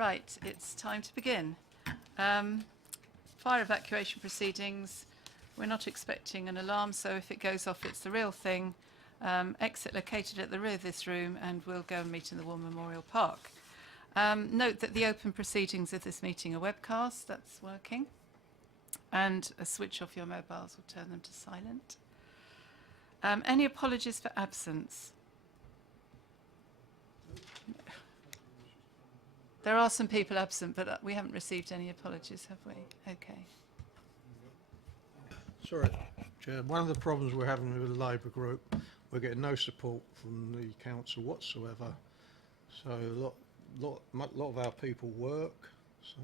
Right, it's time to begin. Fire evacuation proceedings. We're not expecting an alarm, so if it goes off, it's the real thing. Exit located at the rear of this room, and we'll go and meet in the War Memorial Park. Note that the open proceedings of this meeting are webcast. That's working. And a switch off your mobiles will turn them to silent. Any apologies for absence? There are some people absent, but we haven't received any apologies, have we? Okay. Sorry, Chair. One of the problems we're having with the Labour group, we're getting no support from the council whatsoever. So a lot of our people work. So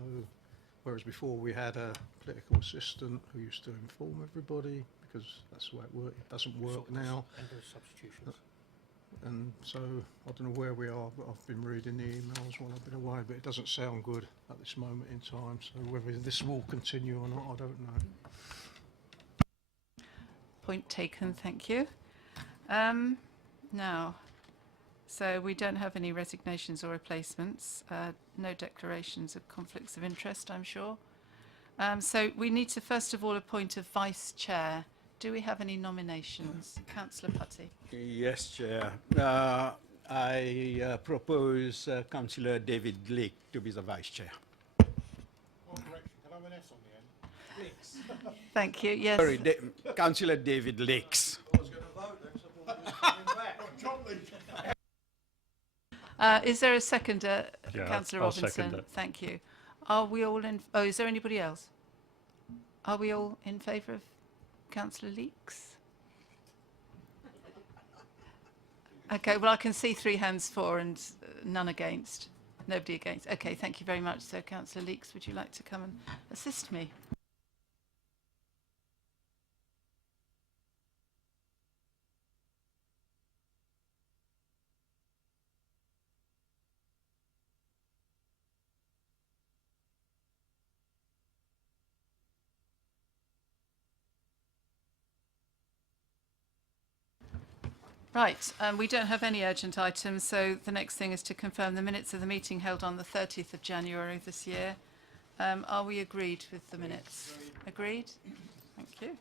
whereas before we had a political assistant who used to inform everybody, because that's the way it worked. It doesn't work now. And there's substitutions. And so I don't know where we are, but I've been reading the emails while I've been away, but it doesn't sound good at this moment in time. So whether this will continue or not, I don't know. Point taken, thank you. Now, so we don't have any resignations or replacements, no declarations of conflicts of interest, I'm sure. So we need to first of all appoint a vice chair. Do we have any nominations? Councillor Putty. Yes, Chair. I propose Councillor David Lake to be the Vice Chair. One correction, can I have an S on the end? Licks. Thank you. Yes. Sorry, Councillor David Lakes. I was going to vote then, so I thought he was coming back. Is there a seconder, Yeah, Councillor I'll Robinson? second it. Thank you. Are we all in? Oh, is there anybody else? Are we all in favour of Councillor Leeks? Okay, well I can see 3 hands for and none against. Nobody against. Okay, thank you very much. So Councillor Leeks, would you like to come and assist me? Right, we don't have any urgent items, so the next thing is to confirm the minutes of the meeting held on the 30th of January this year. Are we agreed with the minutes? Agreed? Thank you.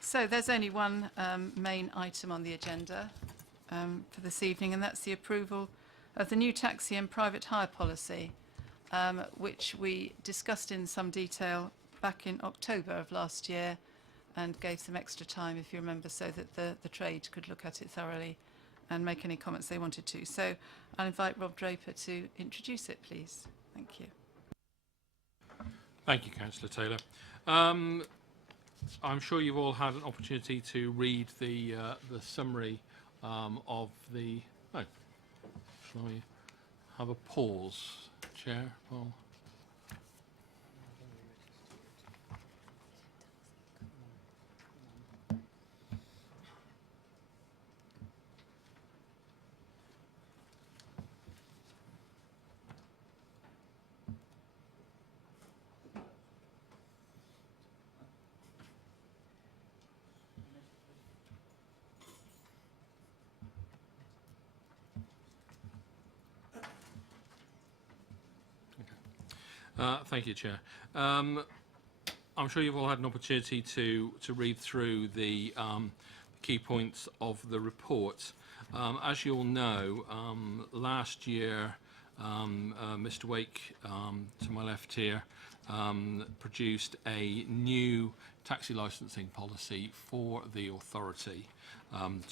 So there's only one main item on the agenda for this evening, and that's the approval of the new taxi and private hire policy, which we discussed in some detail back in October of last year and gave some extra time, if you remember, so that the trade could look at it thoroughly and make any comments they wanted to. So I'll invite Rob Draper to introduce it, please. Thank you. Thank you, Councillor Taylor. I'm sure you've all had an opportunity to read the summary of the... Oh, shall we have a pause, Chair? Well, thank you, Chair. I'm sure you've all had an opportunity to read through the key points of the report. As you all know, last year, Mr. Wake, to my left here, produced a new taxi licensing policy for the authority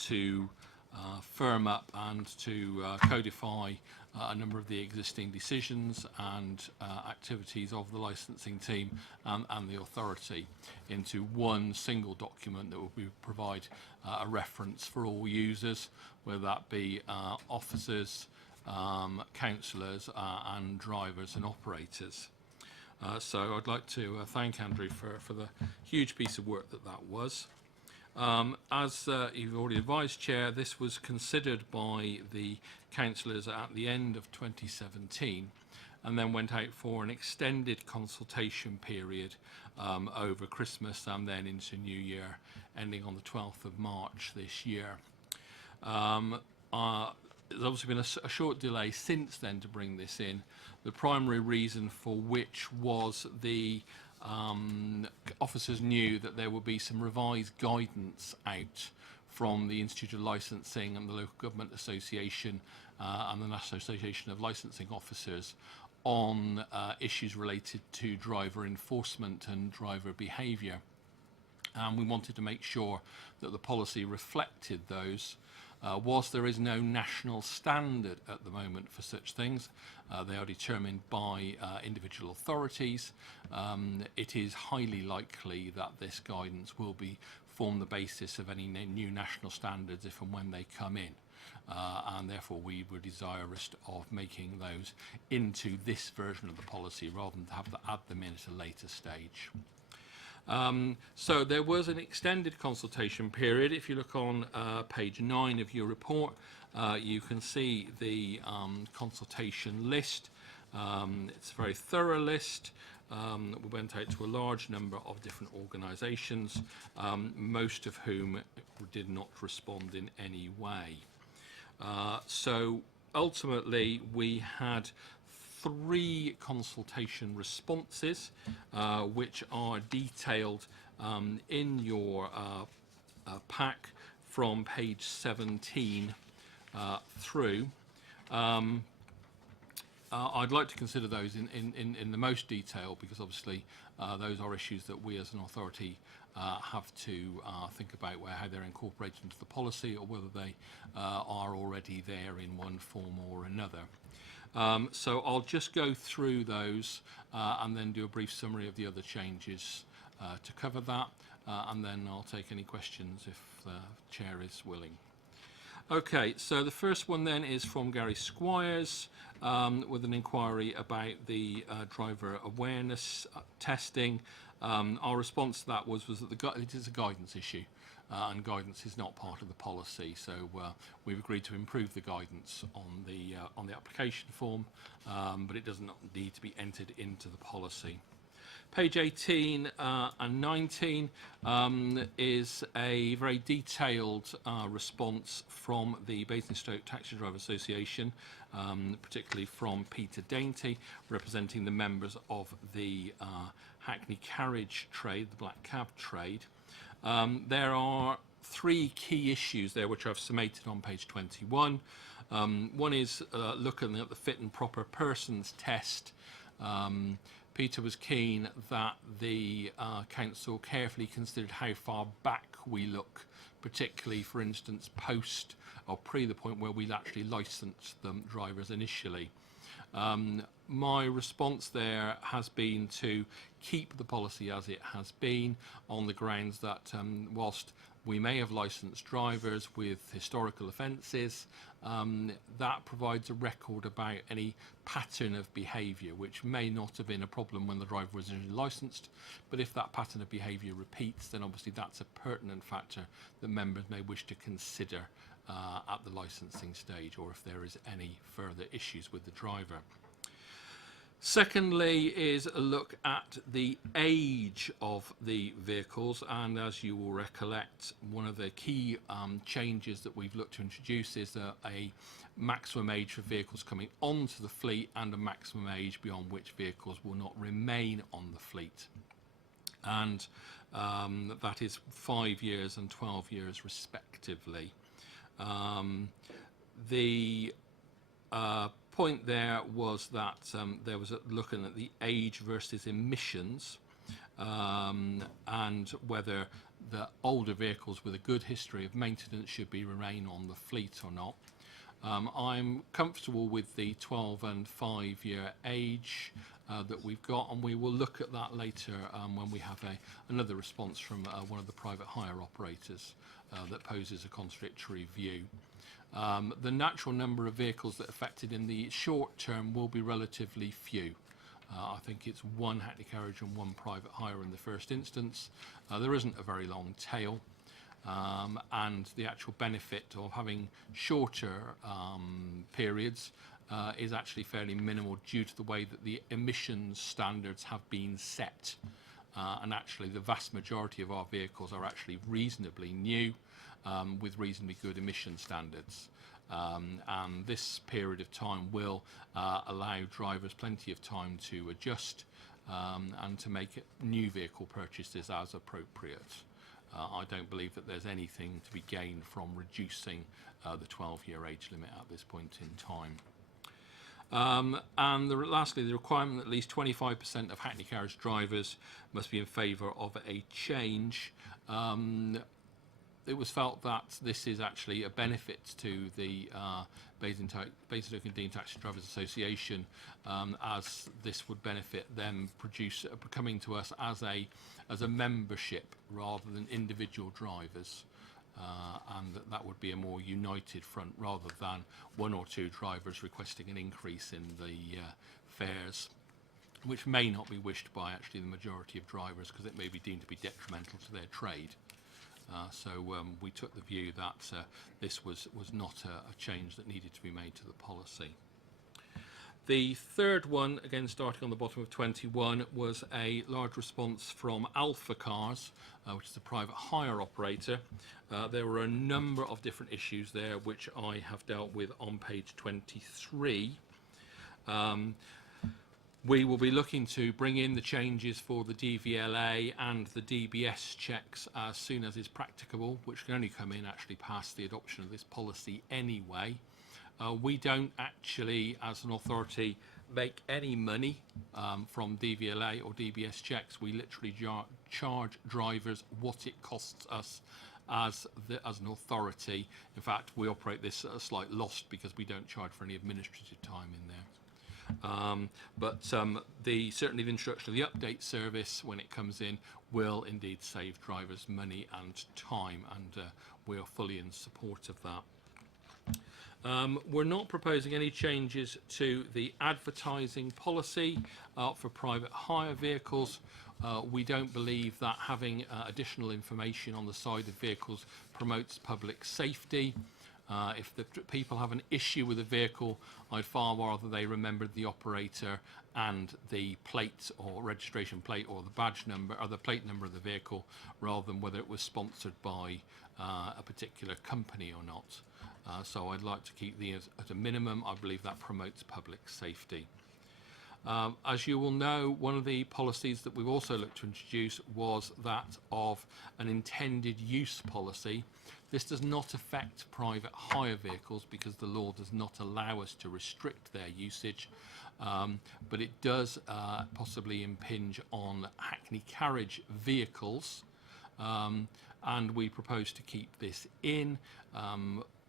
to firm up and to codify a number of the existing decisions and activities of the licensing team and the authority into one single document that will provide a reference for all users, whether that be officers, councillors and drivers and operators. So I'd like to thank Andrew for the huge piece of work that was. As you've already advised, Chair, this was considered by the councillors at the end of 2017 and then went out for an extended consultation period over Christmas and then into New Year, ending on the 12th of March this year. There's obviously been a short delay since then to bring this in, the primary reason for which was the officers knew that there would be some revised guidance out from the Institute of Licensing and the Local Government Association and the National Association of Licensing Officers on issues related to driver enforcement and driver behaviour. And we wanted to make sure that the policy reflected those. Whilst there is no national standard at the moment for such things, they are determined by individual authorities. It is highly likely that this guidance will form the basis of any new national standards if and when they come in. And therefore we were desirous of making those into this version of the policy rather than to have to add them in at a later stage. So there was an extended consultation period. If you look on page 9 of your report, you can see the consultation list. It's a very thorough list. We went out to a large number of different organisations, most of whom did not respond in any way. So ultimately we had 3 consultation responses, which are detailed in your pack from page 17 through. I'd like to consider those in the most detail because obviously those are issues that we as an authority have to think about how they're incorporated into the policy or whether they are already there in one form or another. So I'll just go through those and then do a brief summary of the other changes to cover that, and then I'll take any questions if the chair is willing. Okay, so the first one then is from Gary Squires with an inquiry about the driver awareness testing. Our response to that was that it is a guidance issue. And guidance is not part of the policy, so we've agreed to improve the guidance on the application form, but it does not need to be entered into the policy. Page 18 and 19 is a very detailed response from the Basingstoke Taxi Driver Association, particularly from Peter Dainty, representing the members of the Hackney carriage trade, the black cab trade. There are 3 key issues there which I've summated on page 21. One is looking at the fit and proper persons test. Peter was keen that the council carefully considered how far back we look, particularly, for instance, post or pre the point where we'd actually licensed them drivers initially. My response there has been to keep the policy as it has been on the grounds that whilst we may have licensed drivers with historical offences, that provides a record about any pattern of behaviour which may not have been a problem when the driver was originally licensed, but if that pattern of behaviour repeats, then obviously that's a pertinent factor that members may wish to consider at the licensing stage, or if there is any further issues with the driver. Secondly is a look at the age of the vehicles, and as you will recollect, one of the key changes that we've looked to introduce is a maximum age for vehicles coming onto the fleet and a maximum age beyond which vehicles will not remain on the fleet. And that is 5 years and 12 years respectively. The point there was that there was looking at the age versus emissions and whether the older vehicles with a good history of maintenance should remain on the fleet or not. I'm comfortable with the 12 and 5 year age that we've got, and we will look at that later when we have another response from one of the private hire operators that poses a contradictory view. The natural number of vehicles that are affected in the short term will be relatively few. I think it's 1 Hackney carriage and 1 private hire in the first instance. There isn't a very long tail, and the actual benefit of having shorter periods is actually fairly minimal due to the way that the emissions standards have been set. And actually the vast majority of our vehicles are actually reasonably new with reasonably good emission standards. And this period of time will allow drivers plenty of time to adjust and to make new vehicle purchases as appropriate. I don't believe that there's anything to be gained from reducing the 12-year age limit at this point in time. And lastly, the requirement that at least 25% of hackney carriage drivers must be in favour of a change. It was felt that this is actually a benefit to the Basingstoke and Deane Taxi Drivers Association, as this would benefit them coming to us as a membership rather than individual drivers. And that would be a more united front rather than one or two drivers requesting an increase in the fares, which may not be wished by actually the majority of drivers because it may be deemed to be detrimental to their trade. So we took the view that this was not a change that needed to be made to the policy. The third one, again starting on the bottom of 21, was a large response from Alpha Cars, which is a private hire operator. There were a number of different issues there which I have dealt with on page 23. We will be looking to bring in the changes for the DVLA and the DBS checks as soon as is practicable, which can only come in actually past the adoption of this policy anyway. We don't actually, as an authority, make any money from DVLA or DBS checks. We literally charge drivers what it costs us as an authority. In fact, we operate this at a slight loss because we don't charge for any administrative time in there. Certainly the introduction of the update service when it comes in will indeed save drivers money and time, and we are fully in support of that. We're not proposing any changes to the advertising policy for private hire vehicles. We don't believe that having additional information on the side of vehicles promotes public safety. If the people have an issue with a vehicle, I'd far rather they remembered the operator and the plate or registration plate or the badge number or the plate number of the vehicle rather than whether it was sponsored by a particular company or not. So I'd like to keep these at a minimum. I believe that promotes public safety. As you will know, one of the policies that we've also looked to introduce was that of an intended use policy. This does not affect private hire vehicles because the law does not allow us to restrict their usage, but it does possibly impinge on hackney carriage vehicles, and we propose to keep this in.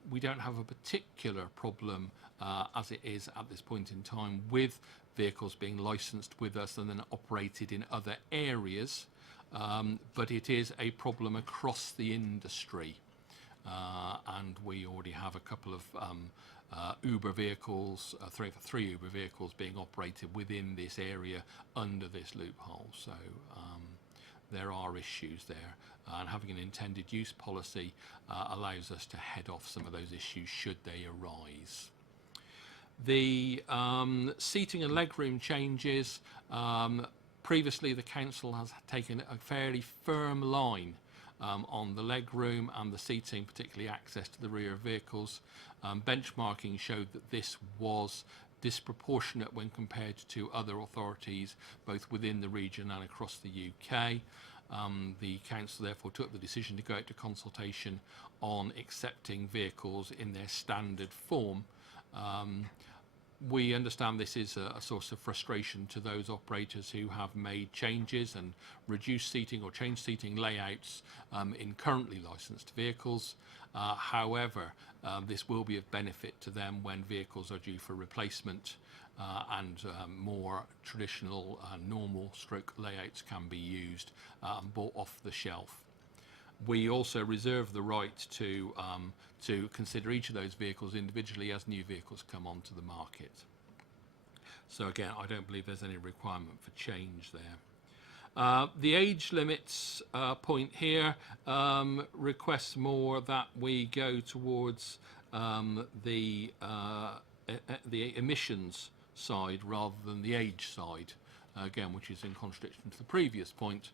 We don't have a particular problem as it is at this point in time with vehicles being licensed with us and then operated in other areas, but it is a problem across the industry. And we already have a couple of Uber vehicles, three Uber vehicles being operated within this area under this loophole. So there are issues there, and having an intended use policy allows us to head off some of those issues should they arise. The seating and legroom changes, previously the council has taken a fairly firm line on the legroom and the seating, particularly access to the rear of vehicles. Benchmarking showed that this was disproportionate when compared to other authorities, both within the region and across the UK. The council therefore took the decision to go out to consultation on accepting vehicles in their standard form. We understand this is a source of frustration to those operators who have made changes and reduced seating or changed seating layouts in currently licensed vehicles. However, this will be of benefit to them when vehicles are due for replacement and more traditional normal stroke layouts can be used and bought off the shelf. We also reserve the right to consider each of those vehicles individually as new vehicles come onto the market. So again, I don't believe there's any requirement for change there. The age limits point here requests more that we go towards the the emissions side rather than the age side, again, which is in contradiction to the previous point.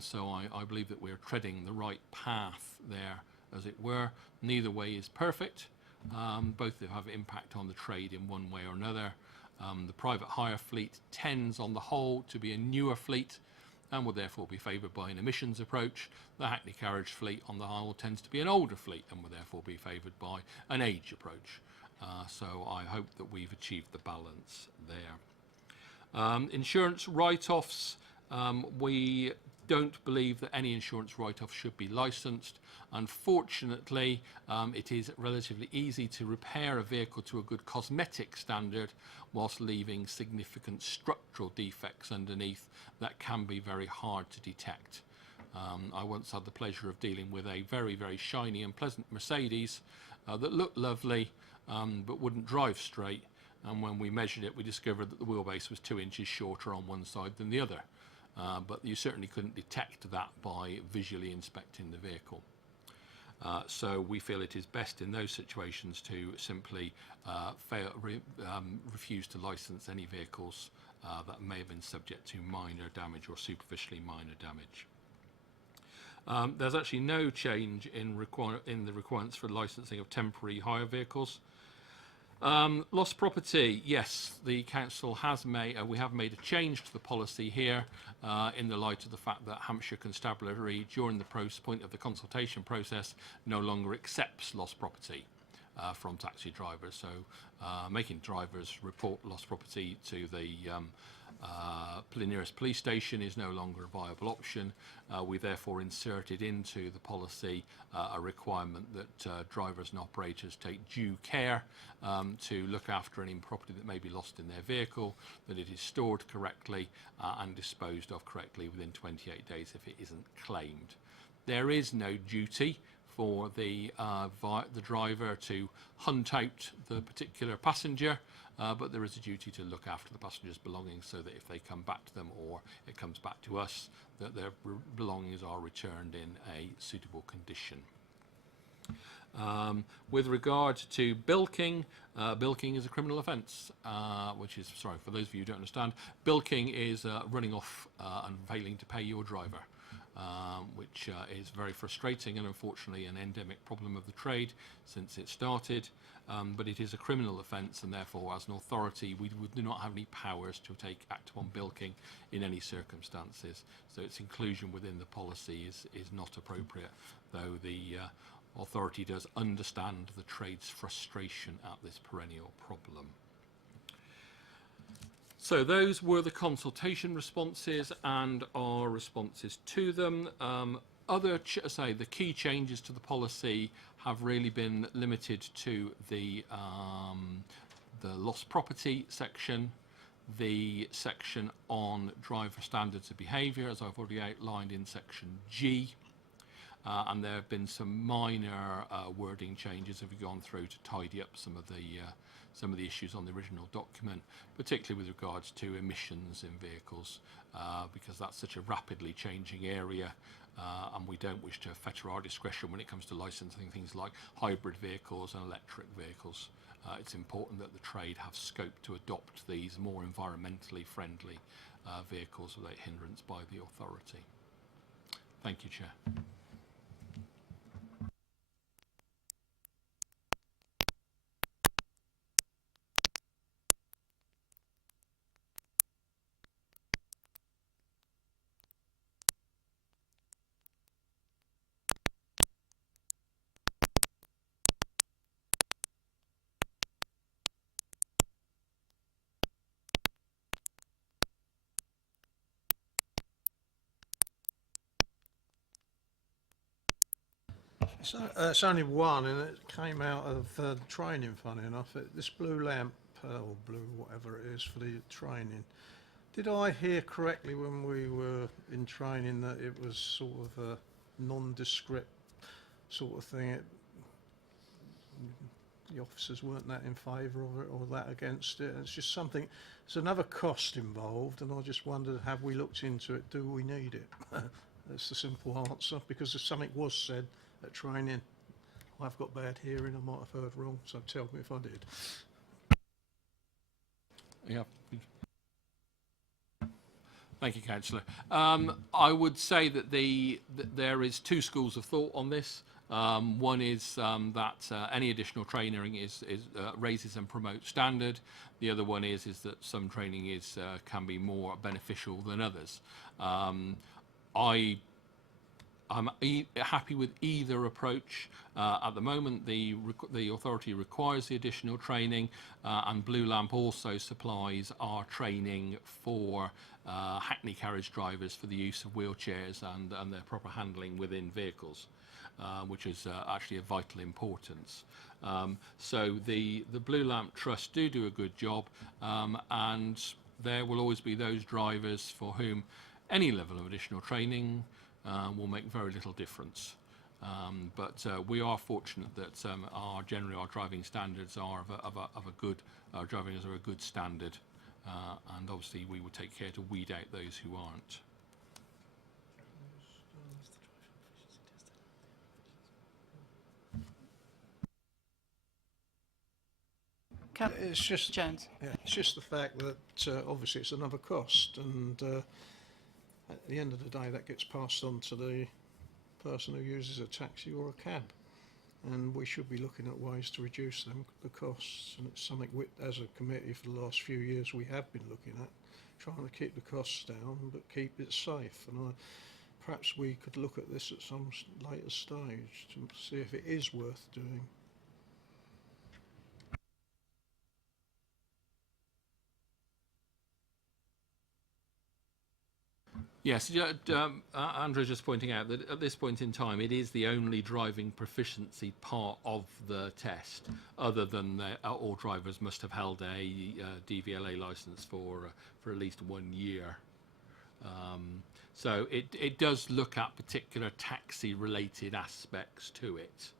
So I believe that we're treading the right path there, as it were. Neither way is perfect. Both have impact on the trade in one way or another. The private hire fleet tends, on the whole, to be a newer fleet and will therefore be favoured by an emissions approach. The Hackney carriage fleet, on the whole, tends to be an older fleet and will therefore be favoured by an age approach. So I hope that we've achieved the balance there. Insurance write-offs, we don't believe that any insurance write-off should be licensed. Unfortunately, it is relatively easy to repair a vehicle to a good cosmetic standard whilst leaving significant structural defects underneath that can be very hard to detect. I once had the pleasure of dealing with a very, very shiny and pleasant Mercedes that looked lovely but wouldn't drive straight, and when we measured it we discovered that the wheelbase was 2 inches shorter on one side than the other. But you certainly couldn't detect that by visually inspecting the vehicle. So we feel it is best in those situations to simply refuse to license any vehicles that may have been subject to minor damage or superficially minor damage. There's actually no change in the requirements for licensing of temporary hire vehicles. Lost property, yes, the council has made, we have made a change to the policy here in the light of the fact that Hampshire Constabulary, during the point of the consultation process, no longer accepts lost property from taxi drivers. So making drivers report lost property to the nearest police station is no longer a viable option. We therefore inserted into the policy a requirement that drivers and operators take due care to look after any property that may be lost in their vehicle, that it is stored correctly and disposed of correctly within 28 days if it isn't claimed. There is no duty for the driver to hunt out the particular passenger, but there is a duty to look after the passenger's belongings so that if they come back to them or it comes back to us, that their belongings are returned in a suitable condition. With regard to bilking, bilking is a criminal offence, which is, sorry, for those of you who don't understand, bilking is running off and failing to pay your driver. Which is very frustrating and unfortunately an endemic problem of the trade since it started, but it is a criminal offence and therefore as an authority we do not have any powers to act upon bilking in any circumstances, so its inclusion within the policy is not appropriate, though the authority does understand the trade's frustration at this perennial problem. So those were the consultation responses and our responses to them. The key changes to the policy have really been limited to the lost property section, the section on driver standards of behaviour, as I've already outlined in section G, and there have been some minor wording changes that we've gone through to tidy up some of the issues on the original document, particularly with regards to emissions in vehicles, because that's such a rapidly changing area, and we don't wish to fetter our discretion when it comes to licensing things like hybrid vehicles and electric vehicles. It's important that the trade have scope to adopt these more environmentally friendly vehicles without hindrance by the authority. Thank you, Chair. So, it's only one, and it came out of training, funny enough. This blue lamp, or blue whatever it is for the training. Did I hear correctly when we were in training that it was sort of a nondescript sort of thing? The officers weren't that in favour of it or that against it. It's just something, it's another cost involved, and I just wondered, have we looked into it? Do we need it? That's the simple answer, because if something was said at training, I've got bad hearing, I might have heard wrong, so tell me if I did. Yeah. Thank you, Councillor. I would say that there is two schools of thought on this. One is that any additional training raises and promotes standard. The other one is that some training can be more beneficial than others. I'm happy with either approach. At the moment, the authority requires the additional training, and Blue Lamp also supplies our training for hackney carriage drivers for the use of wheelchairs and their proper handling within vehicles, which is actually of vital importance. So the Blue Lamp Trust do a good job, and there will always be those drivers for whom any level of additional training will make very little difference. But we are fortunate that generally our driving standards are of a good, our driving is of a good standard, and obviously we will take care to weed out those who aren't. It's just Jones. Yeah, it's just the fact that obviously it's another cost, and at the end of the day that gets passed on to the person who uses a taxi or a cab, and we should be looking at ways to reduce the costs, and it's something as a committee for the last few years we have been looking at, trying to keep the costs down but keep it safe, and perhaps we could look at this at some later stage to see if it is worth doing. Yes, Andrew's just pointing out that at this point in time, it is the only driving proficiency part of the test, other than all drivers must have held a DVLA license for at least 1 year. So it does look at particular taxi-related aspects to it.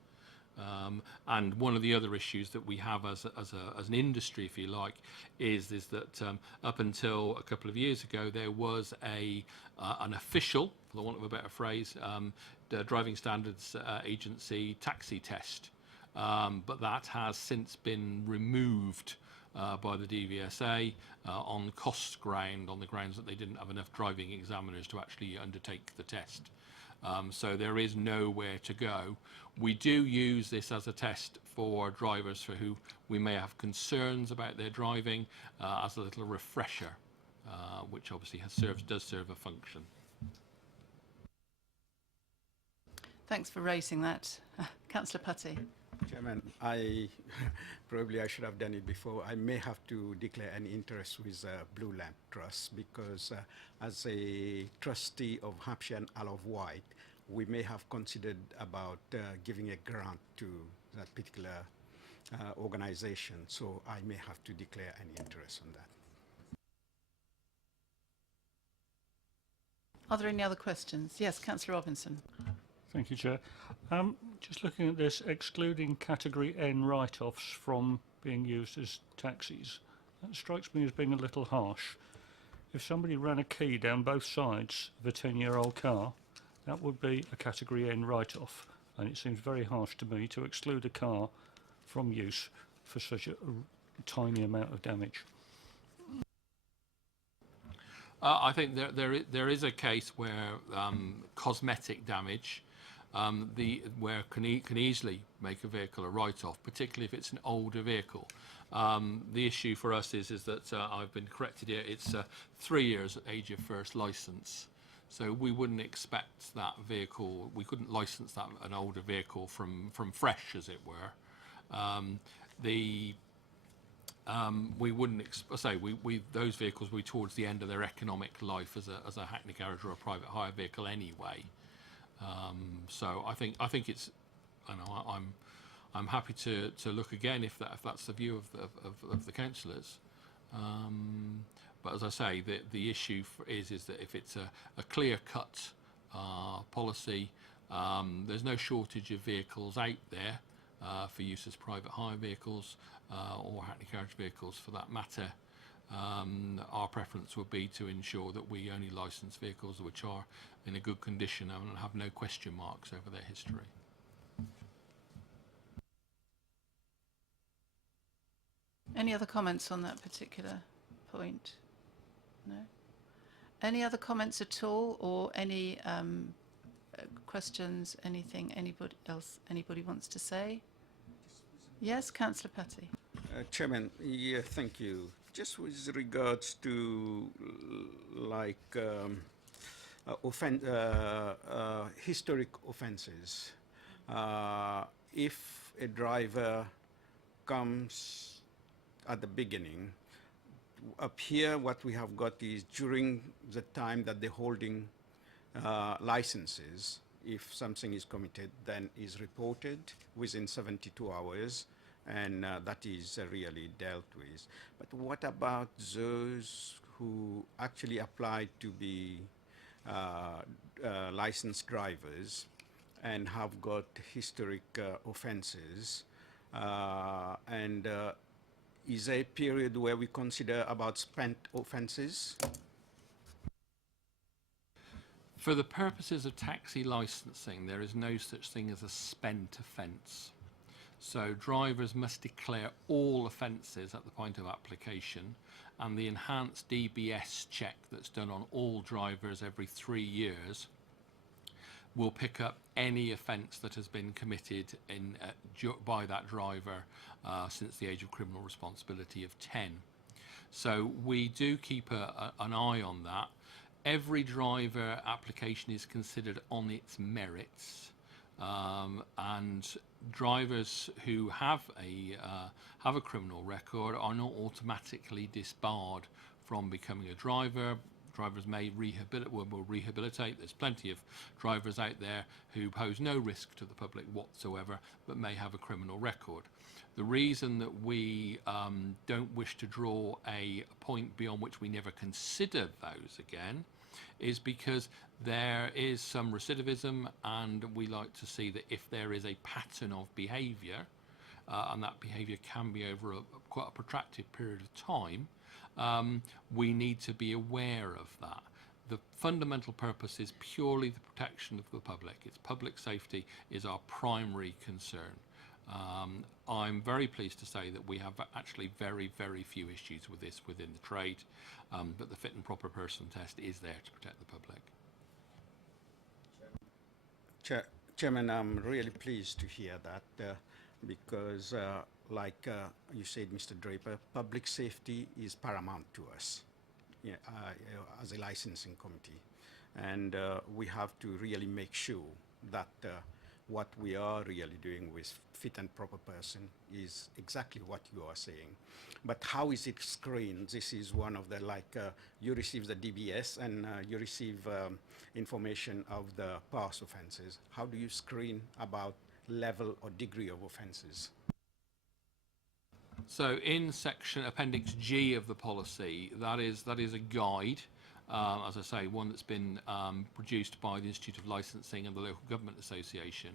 And one of the other issues that we have as an industry, if you like, is that up until a couple of years ago, there was an official, for the want of a better phrase, the Driving Standards Agency taxi test, but that has since been removed by the DVSA on cost ground, on the grounds that they didn't have enough driving examiners to actually undertake the test. So there is nowhere to go. We do use this as a test for drivers for who we may have concerns about their driving, as a little refresher, which obviously does serve a function. Thanks for raising that. Councillor Putty. Chairman, I should have done it before. I may have to declare an interest with Blue Lamp Trust, because as a trustee of Hampshire and Isle of Wight, we may have considered about giving a grant to that particular organization. So I may have to declare an interest on that. Are there any other questions? Yes, Councillor Robinson. Thank you, Chair. Just looking at this, excluding Category N write-offs from being used as taxis, that strikes me as being a little harsh. If somebody ran a key down both sides of a 10-year-old car, that would be a Category N write-off, and it seems very harsh to me to exclude a car from use for such a tiny amount of damage. I think there is a case where cosmetic damage, where can easily make a vehicle a write-off, particularly if it's an older vehicle. The issue for us is that I've been corrected here. It's 3 years at age of first licence, so we wouldn't expect that vehicle. We couldn't license an older vehicle from fresh, as it were. We wouldn't those vehicles will be towards the end of their economic life as a hackney carriage or a private hire vehicle anyway. So I think it's, I'm happy to look again if that's the view of the councillors. But as I say, the issue is that if it's a clear-cut policy, there's no shortage of vehicles out there for use as private hire vehicles or hackney carriage vehicles for that matter. Our preference would be to ensure that we only license vehicles which are in a good condition and have no question marks over their history. Any other comments on that particular point? No? Any other comments at all, or any questions, anything anybody wants to say? Yes, Councillor Patty. Chairman, yeah, thank you. Just with regards to historic offences, if a driver comes at the beginning, up here what we have got is during the time that they're holding licenses, if something is committed, then is reported within 72 hours, and that is really dealt with. But what about those who actually applied to be licensed drivers and have got historic offences, and is there a period where we consider about spent offences? For the purposes of taxi licensing, there is no such thing as a spent offence. So drivers must declare all offences at the point of application, and the enhanced DBS check that's done on all drivers every 3 years will pick up any offence that has been committed by that driver since the age of criminal responsibility of 10. So we do keep an eye on that. Every driver application is considered on its merits, and drivers who have a criminal record are not automatically disbarred from becoming a driver. Drivers may will rehabilitate. There's plenty of drivers out there who pose no risk to the public whatsoever, but may have a criminal record. The reason that we don't wish to draw a point beyond which we never consider those again is because there is some recidivism, and we like to see that if there is a pattern of behaviour, and that behaviour can be over quite a protracted period of time, we need to be aware of that. The fundamental purpose is purely the protection of the public. It's public safety is our primary concern. I'm very pleased to say that we have actually very, very few issues with this within the trade, but the fit and proper person test is there to protect the public. Chairman, I'm really pleased to hear that because, like you said, Mr. Draper, public safety is paramount to us as a licensing committee. And we have to really make sure that what we are really doing with fit and proper person is exactly what you are saying. But how is it screened? This is one of the, you receive the DBS and you receive information of the past offences. How do you screen about level or degree of offences? So in section Appendix G of the policy, that is a guide, as I say, one that's been produced by the Institute of Licensing and the Local Government Association,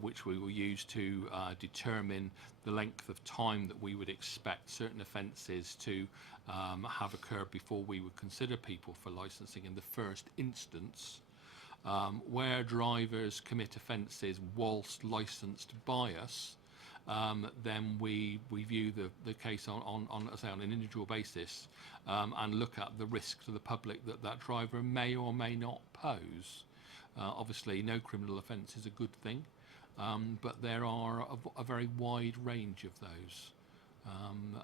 which we will use to determine the length of time that we would expect certain offences to have occurred before we would consider people for licensing in the first instance. Where drivers commit offences whilst licensed by us, then we view the case on an individual basis and look at the risk to the public that driver may or may not pose. Obviously, no criminal offence is a good thing, but there are a very wide range of those.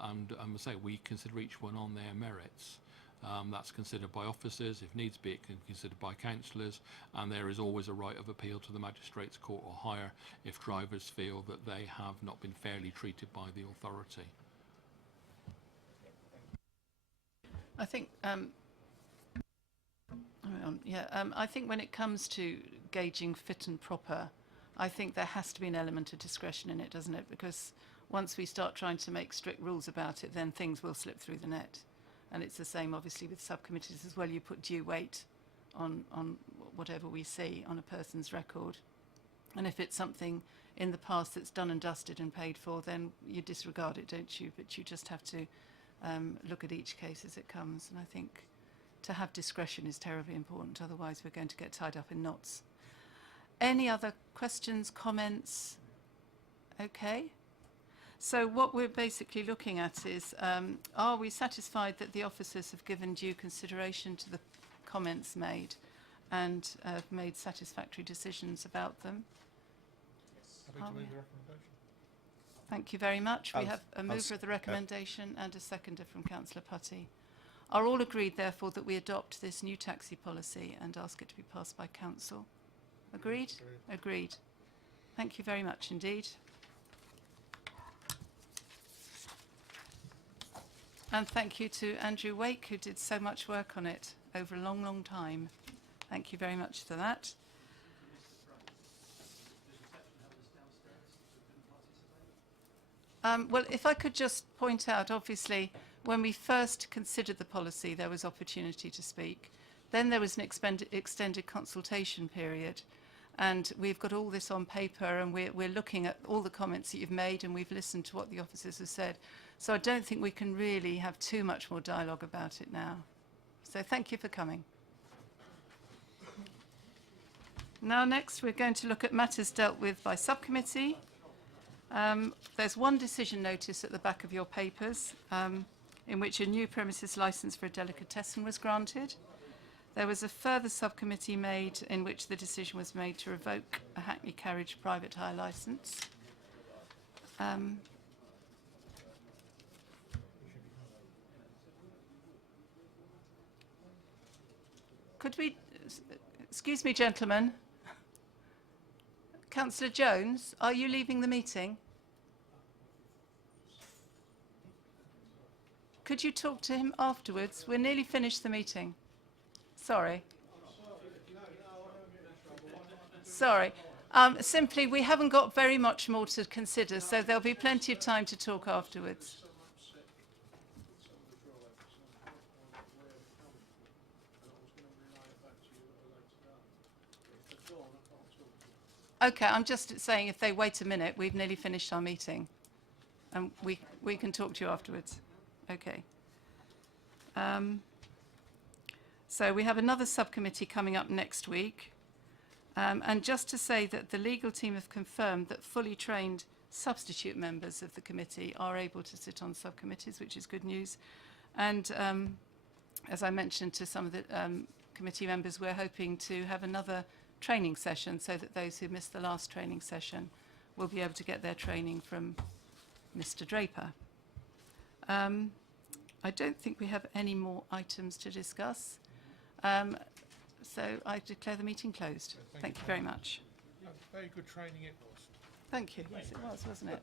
And I must say, we consider each one on their merits. That's considered by officers. If needs be, it can be considered by councillors, and there is always a right of appeal to the magistrates' court or higher if drivers feel that they have not been fairly treated by the authority. I think, I think when it comes to gauging fit and proper, I think there has to be an element of discretion in it, doesn't it? Because once we start trying to make strict rules about it, then things will slip through the net. And it's the same, obviously, with subcommittees as well. You put due weight on whatever we see on a person's record. And if it's something in the past that's done and dusted and paid for, then you disregard it, don't you? But you just have to look at each case as it comes. And I think to have discretion is terribly important. Otherwise, we're going to get tied up in knots. Any other questions, comments? Okay. So what we're basically looking at is, are we satisfied that the officers have given due consideration to the comments made and have made satisfactory decisions about them? Happy Are to we? move the recommendation. Thank you very much. We I'll- have a I'll mover s- of the recommendation and a seconder from Councillor Putty. Are all agreed, therefore, that we adopt this new taxi policy and ask it to be passed by council? Agreed? Agreed. Thank you very much indeed. And thank you to Andrew Wake, who did so much work on it over a long, long time. Thank you very much for that. Well, if I could just point out, obviously, when we first considered the policy, there was opportunity to speak. Then there was an extended consultation period. And we've got all this on paper, and we're looking at all the comments that you've made, and we've listened to what the officers have said. So I don't think we can really have too much more dialogue about it now. So thank you for coming. Now next we're going to look at matters dealt with by subcommittee. There's one decision notice at the back of your papers in which a new premises licence for a delicatessen was granted. There was a further subcommittee made in which the decision was made to revoke a Hackney carriage private hire licence. Could we, excuse me, gentlemen. Councillor Jones, are you leaving the meeting? Could you talk to him afterwards? We're nearly finished the meeting. Sorry. Sorry. Simply, we haven't got very much more to consider, so there'll be plenty of time to talk afterwards. Okay, I'm just saying if they wait a minute, we've nearly finished our meeting. And we can talk to you afterwards. Okay. So we have another subcommittee coming up next week. And just to say that the legal team have confirmed that fully trained substitute members of the committee are able to sit on subcommittees, which is good news. And as I mentioned to some of the committee members, we're hoping to have another training session so that those who missed the last training session will be able to get their training from Mr. Draper. I don't think we have any more items to discuss. So I declare the meeting closed. Thank you very much. Very good training it was. Thank you. Yes, it was, wasn't it?